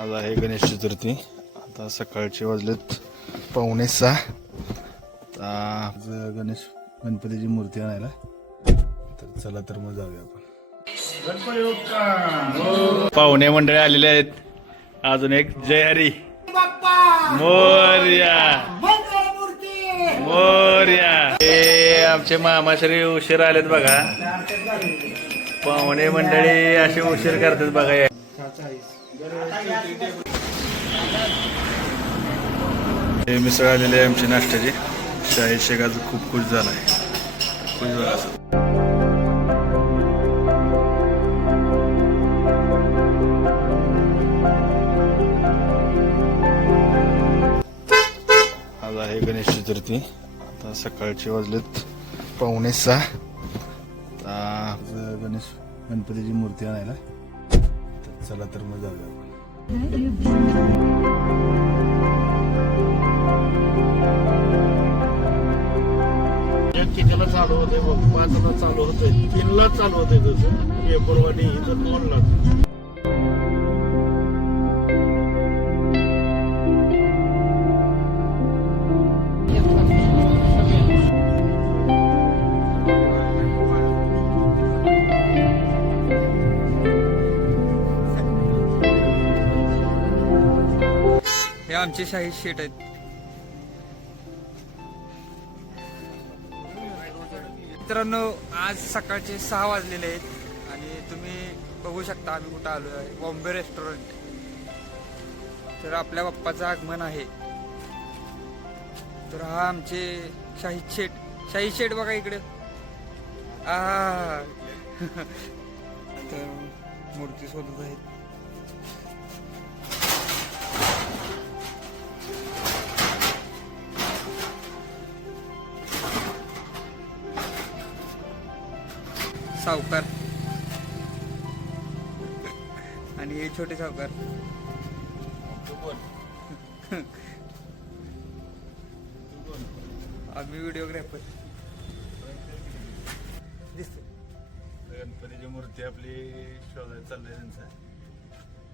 आज आहे गणेश चतुर्थी. आता सकाळचे वाजलेत 5:45. आज गणेश गणपतीची मूर्ती आणायला, तर चला तर मग जाऊया आपण. पाहुणे मंडळी आलेले आहेत. अजून एक जय हरी मोरया मोरया. हे आमचे मामाश्री उशीर आलेत बघा. पाहुणे मंडळी असे उशीर करतात बघा. हे मिसळ आलेले आहे आमची नाश्त्याची. शाही शेख आज खूप खुश झालाय. खुश झाला असं. आज आहे गणेश चतुर्थी. आता सकाळचे वाजलेत 5:45. आज गणेश गणपतीची मूर्ती आणायला, तर चला तर मग जाऊया आपण. कितीला चालू होते बघ, 5ला चालू होते, 3ला चालू होते. तसं पेपरवाडी इथं 2ला. हे आमचे शाही शेट आहेत. मित्रांनो, आज सकाळचे 6 वाजलेले आहेत आणि तुम्ही बघू शकता आम्ही कुठं आलो आहे. बॉम्बे रेस्टॉरंट. तर आपल्या बाप्पाचं आगमन आहे. तर हा आमचे शाही शेट बघा इकडे. तर मूर्ती शोधत आहेत. सावकार आणि हे छोटे सावकार. आम्ही व्हिडिओग्राफर दिसतो. गणपतीची मूर्ती आपली शोधायला चाललंय त्यांचं.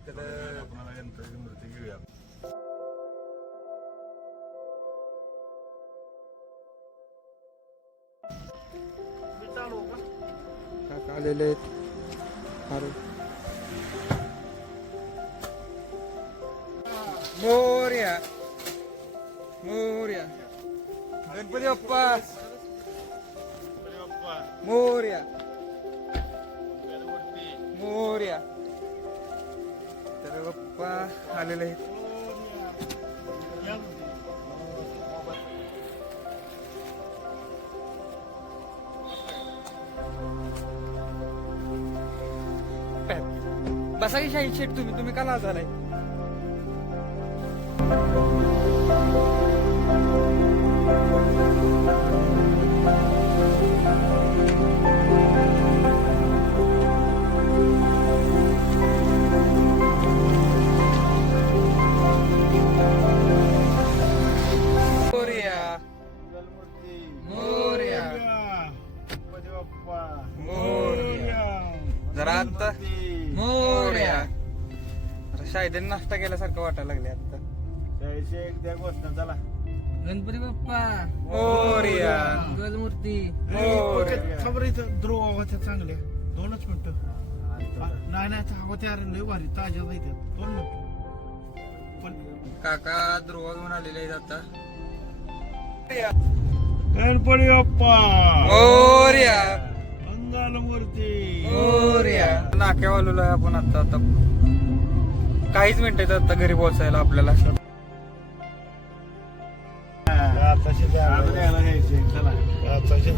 तर आपल्याला गणपतीची मूर्ती घेऊया. काका आलेले आहेत. अरे मोरया मोरया गणपती बाप्पा मोरया मोरया. तर बाप्पा आलेले आहेत. बसा की शाही शेट. तुम्ही का लाज झालाय? जरा आता मोरया. शायद नाश्ता केल्यासारखं वाटायला लागले आता. द्या घोषणा. चला गणपती बाप्पा मोरया मूर्ती खबर इथं ध्रुव होत्या चांगल्या. 2च मिनिटं. नाही होत्या लय भारी ताज्या जायच्या. 2 मिनिटं. काका ध्रुवा घेऊन आलेले आहेत आता. गणपती बाप्पा मोरया मंगल मूर्ती मोरया. नाक्यावालो आहे आपण आता. काहीच मिनिटात आता घरी पोहोचायला आपल्याला.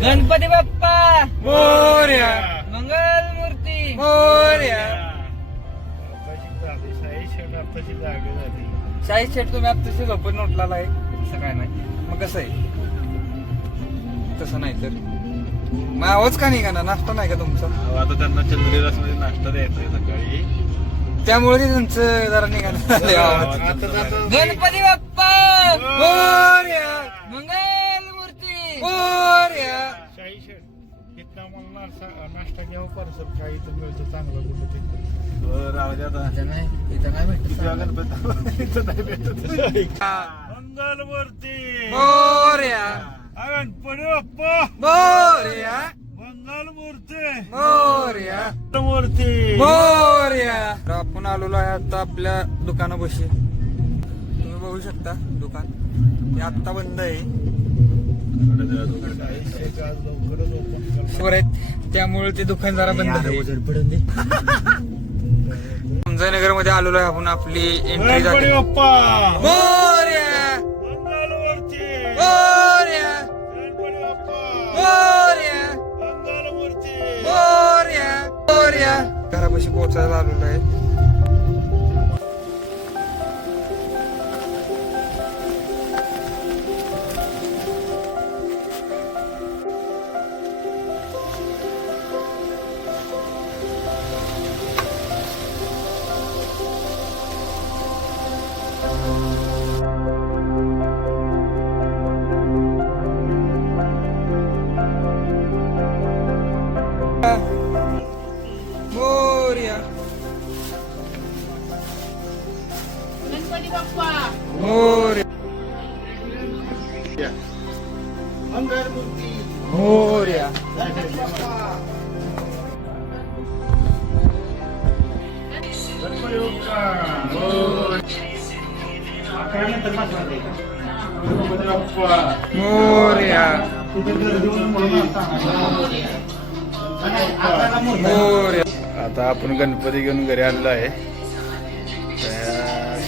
गणपती बाप्पा मोरया मंगल मूर्ती मोरया. शाही शेट तुम्ही आत्ताशी झोपून नोटला आहे. तसं काय नाही. मग कसं आहे? तसं नाही तर मग आवाज का नाही का ना? नाश्ता नाही का तुमचा? आता त्यांना चंद्री रसमध्ये नाश्ता द्यायचा आहे सकाळी, त्यामुळे ते त्यांचं जरा निघालं आवाज. गणपती बाप्पा मोरया मंगल मूर्ती मोरया. शाही शेठ इथं मला नाश्ता नाश्ता घ्यावा पार्सल काय इथं मिळतं चांगलं कुठं ते बरं आवाज आता इथं नाही भेटत इथं नाही भेटत. मंगलमूर्ती मोरया गणपती बाप्पा मोरया मंगलमूर्ती मोरया मूर्ती मोरया. तर आपण आलेलो आहे आता आपल्या दुकानापाशी. तुम्ही बघू शकता दुकान हे आत्ता बंद आहे. लवकरच ओपन करणार वर आहेत त्यामुळे ते दुकान जरा बंद आहे. समजानगर मध्ये आलेलो आहे आपण. आपली एंट्री गणपती झाली. बाप्पा मोरया मंगलमूर्ती मोरया गणपती बाप्पा मोरया मंगलमूर्ती मोरया मोरया. घरापाशी पोहोचायला आलेलो आहे. मोरया गणपती बाप्पा मोरया मंगलमूर्ती मोरया. गणपती बाप्पा गणपती बाप्पा मोरया मोरया. आता आपण गणपती घेऊन घरी आलेलो आहे. त्या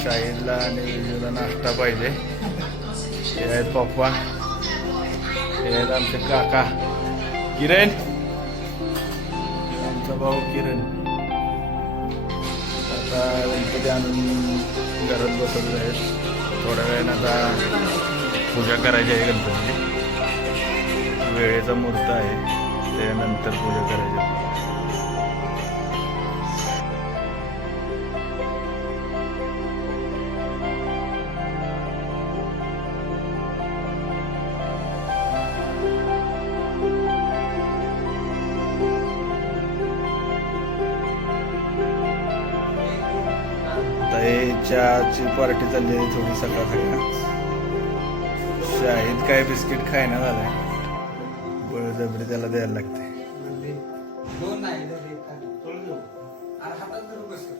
शाहीदला आणि विजूला नाश्ता पाहिजे. हे आहेत पप्पा, हे आहेत आमचे काका किरण, आमचा भाऊ किरण. आता गणपती आणून घरात बसवले आहेत. थोड्या वेळानं आता पूजा करायची आहे गणपतीची. वेळेचा मुहूर्त आहे, त्यानंतर पूजा करायची. चहाची पार्टी चालली आहे थोडी सकाळ सकाळ. शाहीद काय बिस्किट खायना झालाय. बळजबरी त्याला द्यायला लागते. दोन नाही हातात धरून बसतो.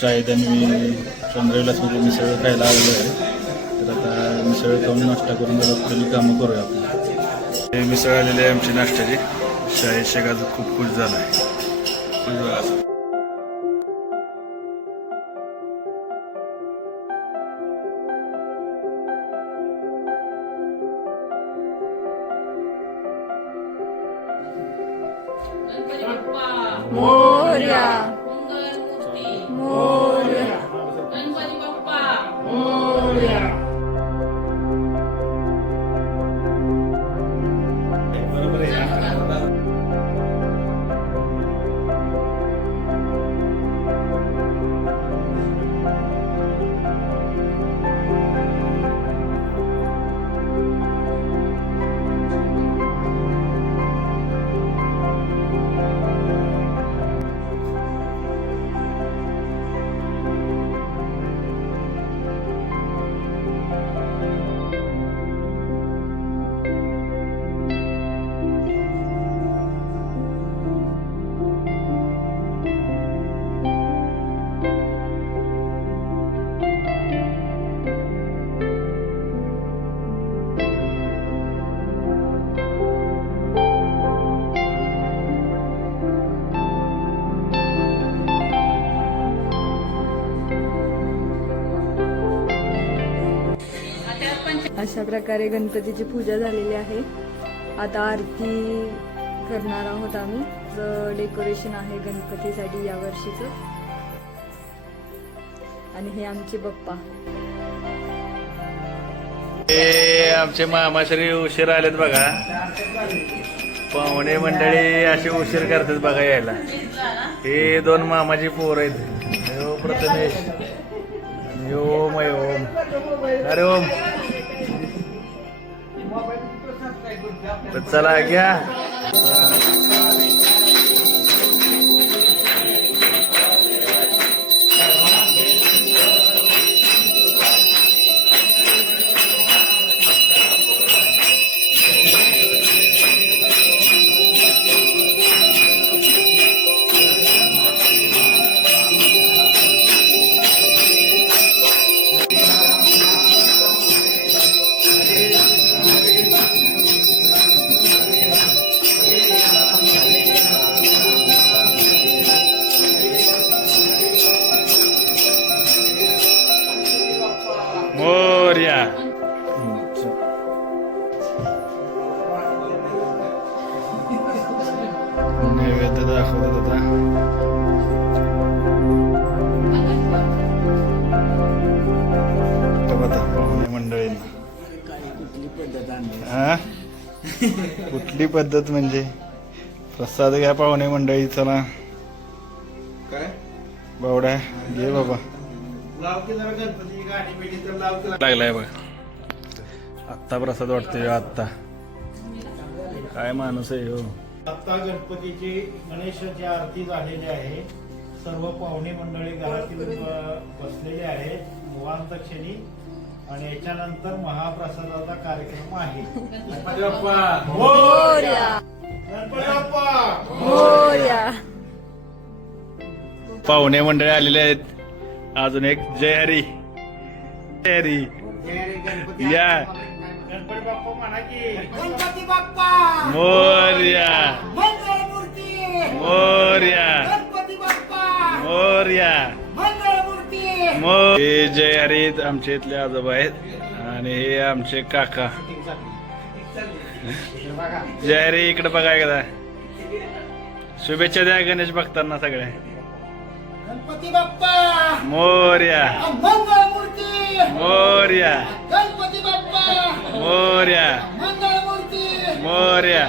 शाहीद आणि मी चंद्रविलासमध्ये मिसळ खायला आलेलो आहे. तर आता मिसळ खाऊन नाश्ता करून जरा आपली कामं करूया आपण. हे मिसळ आलेली आहे आमची नाश्त्याची. शाहीद शेगाचं खूप खुश झाला आहे. खुश झाला. गणपती बाप्पा मोरया मंगलमूर्ती मोरया गणपती बाप्पा बरोबर आहे. अशा प्रकारे गणपतीची पूजा झालेली आहे. आता आरती करणार आहोत आम्ही. डेकोरेशन आहे गणपतीसाठी या वर्षीचं. आणि हे आमचे बाप्पा. आमचे मामाश्री उशीर आलेत बघा. पाहुणे मंडळी अशी उशीर करतात बघा यायला. हे दोन मामाची पोर आहेत. यो प्रथमेश आणि ओम आहे ओम. अरे ओम तर चला घ्या. मोरया. नैवेद्य दाखवतात आता. पाहुणे मंडळींना हा कुठली पद्धत म्हणजे प्रसाद घ्या पाहुणे मंडळी. चला बावड्या घे बाबा. लाव की जरा गणपतीची गाडी बिडी तर लाव की. लागलाय बघ. आत्ता प्रसाद वाटतोय आत्ता. काय माणूस आहे हो. आता गणपतीची गणेशाची आरती झालेली आहे. सर्व पाहुणे मंडळी घरातील बसलेले आहेत निवांत क्षणी आणि याच्यानंतर महाप्रसादाचा कार्यक्रम आहे. गणपती बाप्पा मोरया. गणपती बाप्पा मोरया. पाहुणे मंडळी आलेले आहेत. अजून एक जय हरी. जय हरी गणपती या. गणपती बाप्पा म्हणा की गणपती बाप्पा मोरया मंगळमूर्ती. मोरया गणपती बाप्पा मोरया मंगळमूर्ती. हे जय हरी आमचे इथले आजोबा आहेत आणि हे आमचे काका. जय हरी इकडे बघा एकदा. शुभेच्छा द्या गणेश भक्तांना सगळ्या. गणपती बाप्पा मोरया मंगळमूर्ती. मोरया गणपती बाप्पा मोरया मंगळमूर्ती. मोरया.